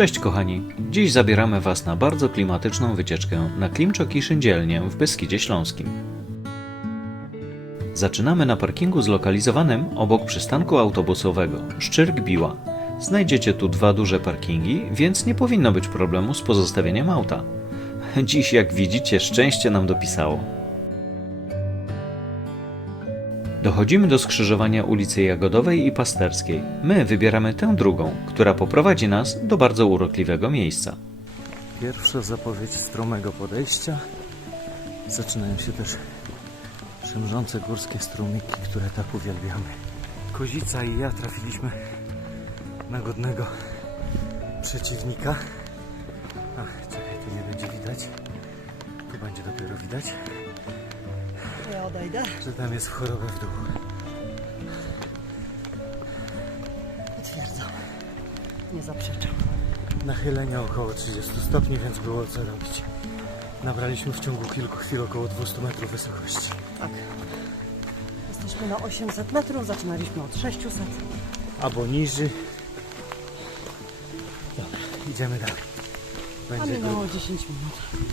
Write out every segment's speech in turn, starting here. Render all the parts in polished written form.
Cześć kochani, dziś zabieramy Was na bardzo klimatyczną wycieczkę na Klimczok-Szyndzielnię w Beskidzie Śląskim. Zaczynamy na parkingu zlokalizowanym obok przystanku autobusowego Szczyrk-Biła. Znajdziecie tu dwa duże parkingi, więc nie powinno być problemu z pozostawieniem auta. Dziś, jak widzicie, szczęście nam dopisało. Dochodzimy do skrzyżowania ulicy Jagodowej i Pasterskiej. My wybieramy tę drugą, która poprowadzi nas do bardzo urokliwego miejsca. Pierwsza zapowiedź stromego podejścia. Zaczynają się też szemrzące górskie strumyki, które tak uwielbiamy. Kozica i ja trafiliśmy na godnego przeciwnika. Ach, czekaj, tu nie będzie widać. Tu będzie dopiero widać. Ja odejdę. Że tam jest w chorobę w dół. Potwierdzam. Nie zaprzeczam. Nachylenie około 30 stopni, więc było co robić. Nabraliśmy w ciągu kilku chwil około 200 metrów wysokości. Tak. Jesteśmy na 800 metrów, zaczynaliśmy od 600. Albo niżej. Dobra, idziemy dalej. A Będzie minęło grubo. 10 minut.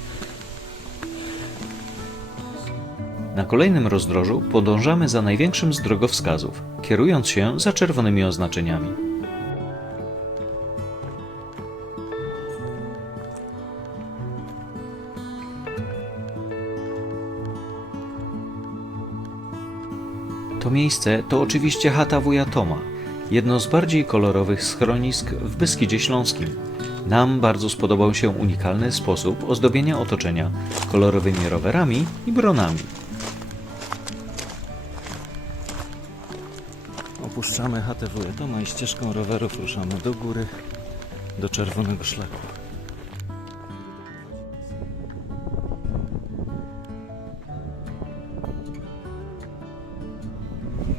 Na kolejnym rozdrożu podążamy za największym z drogowskazów, kierując się za czerwonymi oznaczeniami. To miejsce to oczywiście chata wuja Toma, jedno z bardziej kolorowych schronisk w Beskidzie Śląskim. Nam bardzo spodobał się unikalny sposób ozdobienia otoczenia kolorowymi rowerami i bronami. Opuszczamy chatę wuja Toma i ścieżką rowerów ruszamy do góry, do czerwonego szlaku.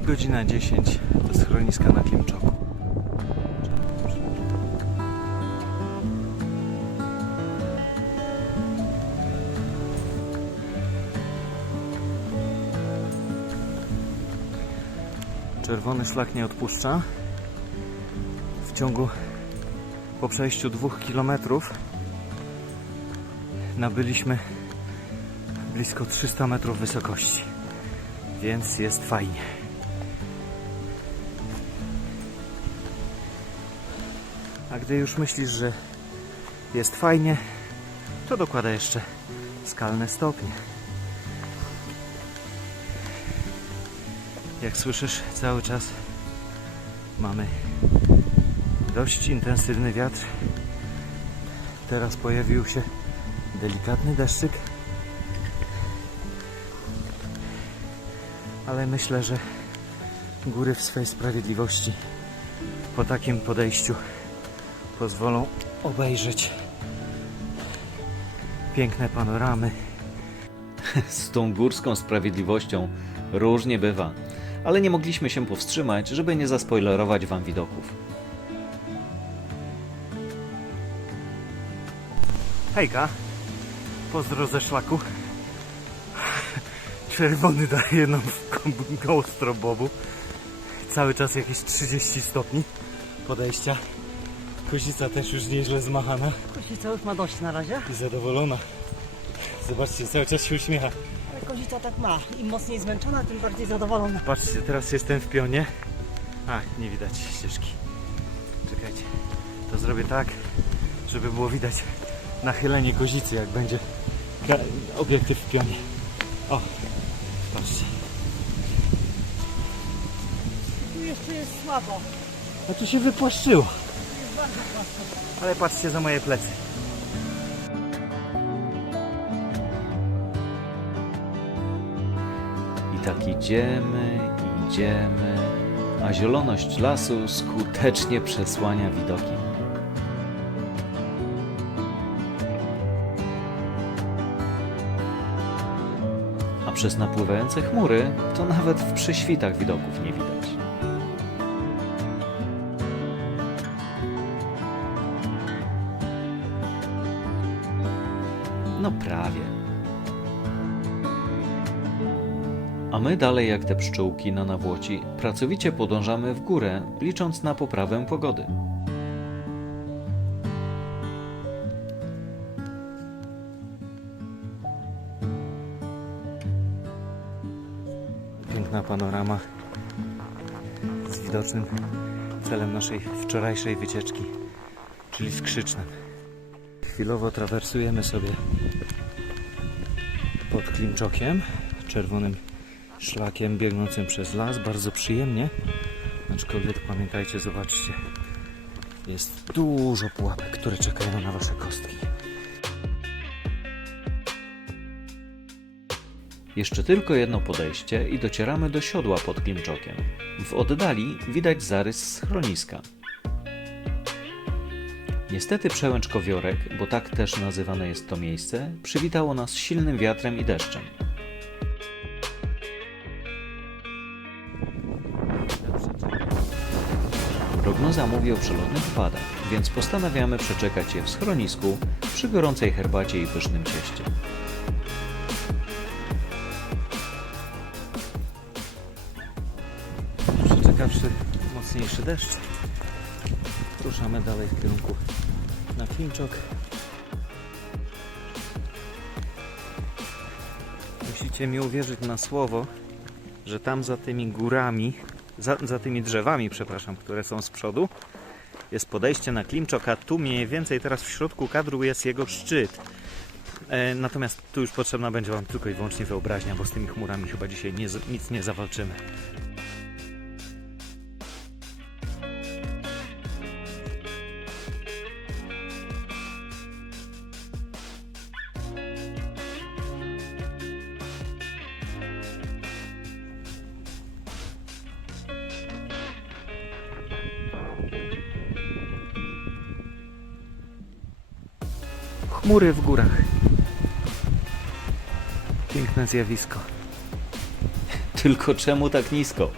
Godzina 10 do schroniska na Klimczoku. Czerwony szlak nie odpuszcza. Po przejściu 2 km nabyliśmy blisko 300 metrów wysokości, więc jest fajnie. A gdy już myślisz, że jest fajnie, to dokłada jeszcze skalne stopnie. Jak słyszysz, cały czas mamy dość intensywny wiatr. Teraz pojawił się delikatny deszczyk, ale myślę, że góry w swej sprawiedliwości po takim podejściu pozwolą obejrzeć piękne panoramy. Z tą górską sprawiedliwością różnie bywa, ale nie mogliśmy się powstrzymać, żeby nie zaspoilerować Wam widoków. Hejka, pozdro ze szlaku. Czerwony daje nam ostro bobu. Cały czas jakieś 30 stopni podejścia. Kozica też już nieźle zmachana Kozica już ma dość na razie. i zadowolona. Zobaczcie, cały czas się uśmiecha. Ale kozica tak ma. Im mocniej zmęczona, tym bardziej zadowolona. Patrzcie, teraz jestem w pionie. A, nie widać ścieżki. Czekajcie, to zrobię tak, żeby było widać nachylenie kozicy, jak będzie obiektyw w pionie. O, patrzcie. Tu jeszcze jest słabo. A tu się wypłaszczyło. Jest bardzo płasko. Ale patrzcie za moje plecy. I tak idziemy, a zieloność lasu skutecznie przesłania widoki. A przez napływające chmury to nawet w prześwitach widoków nie widać. No prawie. A my dalej jak te pszczółki na nawłoci pracowicie podążamy w górę, licząc na poprawę pogody. panorama z widocznym celem naszej wczorajszej wycieczki, czyli Skrzycznem. Chwilowo trawersujemy sobie pod Klimczokiem, czerwonym szlakiem biegnącym przez las, bardzo przyjemnie, aczkolwiek pamiętajcie, zobaczcie, jest dużo pułapek, które czekają na wasze kostki. Jeszcze tylko jedno podejście i docieramy do siodła pod Klimczokiem. W oddali widać zarys schroniska. Niestety przełęcz Kowiorek, bo tak też nazywane jest to miejsce, przywitało nas silnym wiatrem i deszczem. Prognoza mówi o przelotnych opadach, więc postanawiamy przeczekać je w schronisku przy gorącej herbacie i pysznym cieście. Przeczekawszy mocniejszy deszcz, ruszamy dalej w kierunku na Klimczok. Musicie mi uwierzyć na słowo, że tam za tymi górami, za tymi drzewami, przepraszam, które są z przodu, jest podejście na Klimczok, a tu mniej więcej teraz w środku kadru jest jego szczyt. Natomiast tu już potrzebna będzie wam tylko i wyłącznie wyobraźnia, bo z tymi chmurami chyba dzisiaj nic nie zawalczymy. Chmury w górach. Piękne zjawisko. Tylko czemu tak nisko?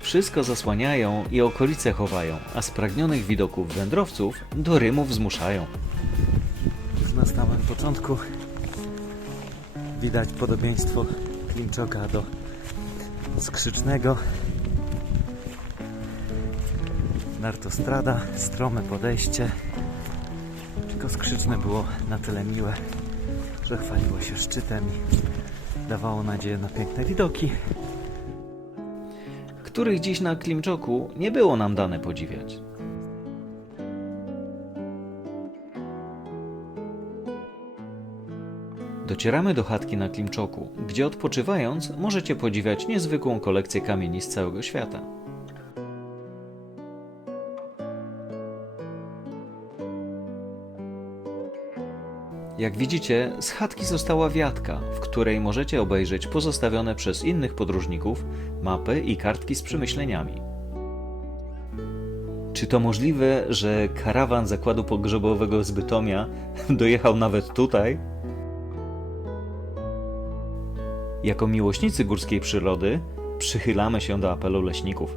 Wszystko zasłaniają i okolice chowają, a spragnionych widoków wędrowców do rymów zmuszają. Już na samym początku widać podobieństwo Klimczoka do Skrzycznego. Nartostrada, strome podejście. Tylko Skrzyczne było na tyle miłe, że chwaliło się szczytem i dawało nadzieję na piękne widoki. Których dziś na Klimczoku nie było nam dane podziwiać. Docieramy do chatki na Klimczoku, gdzie odpoczywając możecie podziwiać niezwykłą kolekcję kamieni z całego świata. Jak widzicie, z chatki została wiatka, w której możecie obejrzeć pozostawione przez innych podróżników mapy i kartki z przemyśleniami. Czy to możliwe, że karawan zakładu pogrzebowego z Bytomia dojechał nawet tutaj? Jako miłośnicy górskiej przyrody przychylamy się do apelu leśników.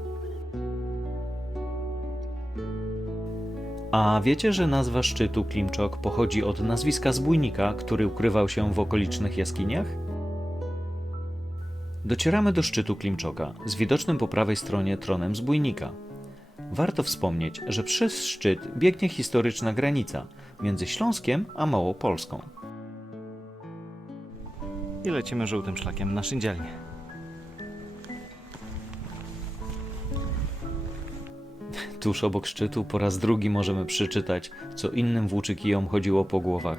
A wiecie, że nazwa szczytu Klimczok pochodzi od nazwiska zbójnika, który ukrywał się w okolicznych jaskiniach? Docieramy do szczytu Klimczoka z widocznym po prawej stronie tronem zbójnika. Warto wspomnieć, że przez szczyt biegnie historyczna granica między Śląskiem a Małopolską. I lecimy żółtym szlakiem na Szyndzielnię. Tuż obok szczytu po raz drugi możemy przeczytać, co innym włóczykijom chodziło po głowach.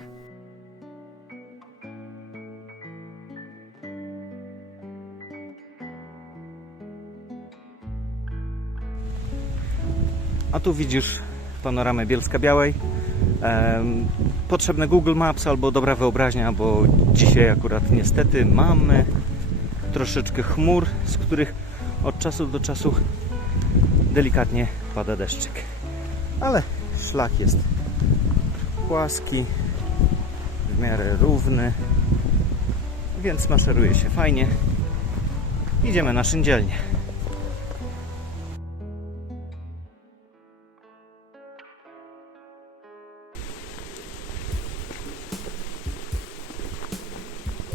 A tu widzisz panoramę Bielska-Białej. Potrzebne Google Maps albo dobra wyobraźnia, bo dzisiaj akurat niestety mamy troszeczkę chmur, z których od czasu do czasu delikatnie pada deszczyk. Ale szlak jest płaski, w miarę równy, więc maszeruje się fajnie. Idziemy na Szyndzielnię.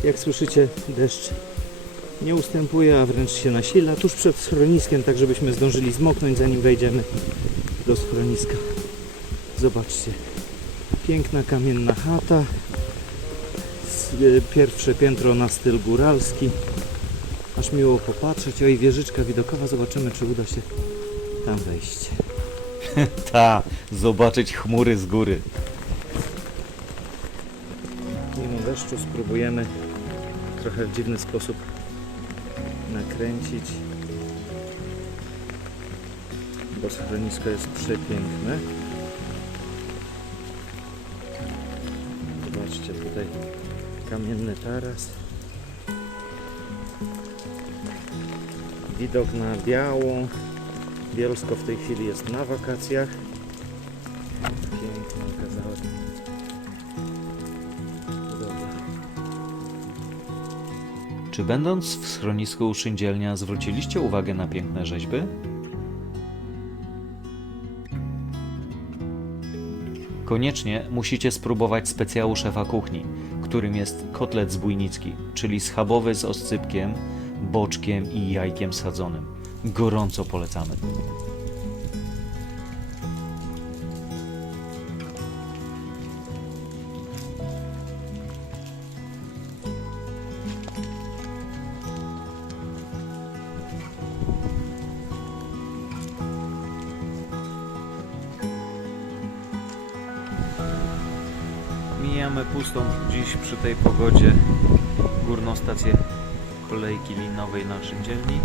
Jak słyszycie, deszcz nie ustępuje, a wręcz się nasila tuż przed schroniskiem, tak żebyśmy zdążyli zmoknąć, zanim wejdziemy do schroniska. Zobaczcie, piękna kamienna chata, pierwsze piętro na styl góralski, Aż miło popatrzeć. Oj, wieżyczka widokowa. Zobaczymy, czy uda się tam wejść. Ta, zobaczyć chmury z góry. Mimo deszczu spróbujemy trochę w dziwny sposób nakręcić, bo schronisko jest przepiękne. Zobaczcie, tutaj kamienny taras. Widok na Białą. Bielsko w tej chwili jest na wakacjach. Pięknie okazało się. Dobra. Czy będąc w schronisku u Szyndzielnia zwróciliście uwagę na piękne rzeźby? Koniecznie musicie spróbować specjału szefa kuchni, którym jest kotlet zbójnicki, czyli schabowy z oscypkiem, boczkiem i jajkiem sadzonym. Gorąco polecamy. Mijamy pustą dziś przy tej pogodzie górną stację kolejki linowej na Szyndzielni.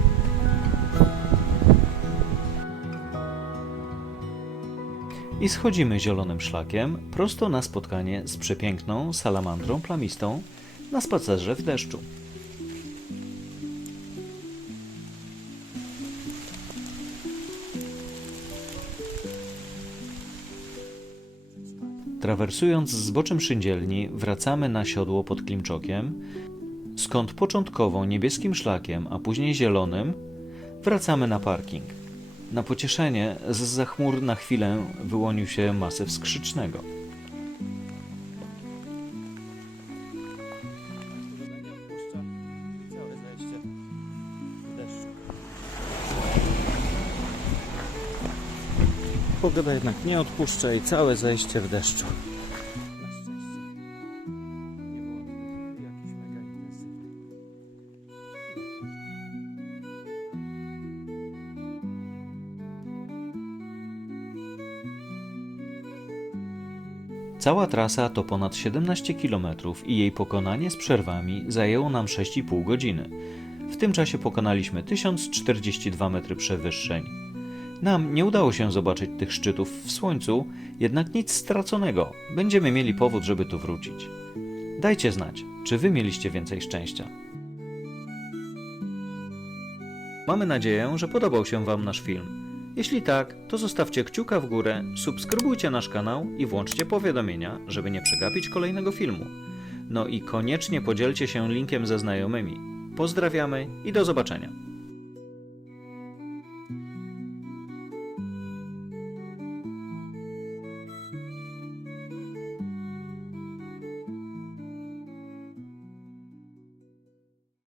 I schodzimy zielonym szlakiem prosto na spotkanie z przepiękną salamandrą plamistą na spacerze w deszczu. Trawersując zboczem Szyndzielni wracamy na siodło pod Klimczokiem, skąd początkowo niebieskim szlakiem, a później zielonym wracamy na parking. Na pocieszenie zza chmur na chwilę wyłonił się masyw skrzycznego. Pogoda jednak nie odpuszcza i całe zajście w deszczu. Na szczęście nie było jakichś mega intensywnych. Cała trasa to ponad 17 km i jej pokonanie z przerwami zajęło nam 6,5 godziny. W tym czasie pokonaliśmy 1042 metry przewyższeń. Nam nie udało się zobaczyć tych szczytów w słońcu, jednak nic straconego. Będziemy mieli powód, żeby tu wrócić. Dajcie znać, czy wy mieliście więcej szczęścia. Mamy nadzieję, że podobał się wam nasz film. Jeśli tak, to zostawcie kciuka w górę, subskrybujcie nasz kanał i włączcie powiadomienia, żeby nie przegapić kolejnego filmu. No i koniecznie podzielcie się linkiem ze znajomymi. Pozdrawiamy i do zobaczenia.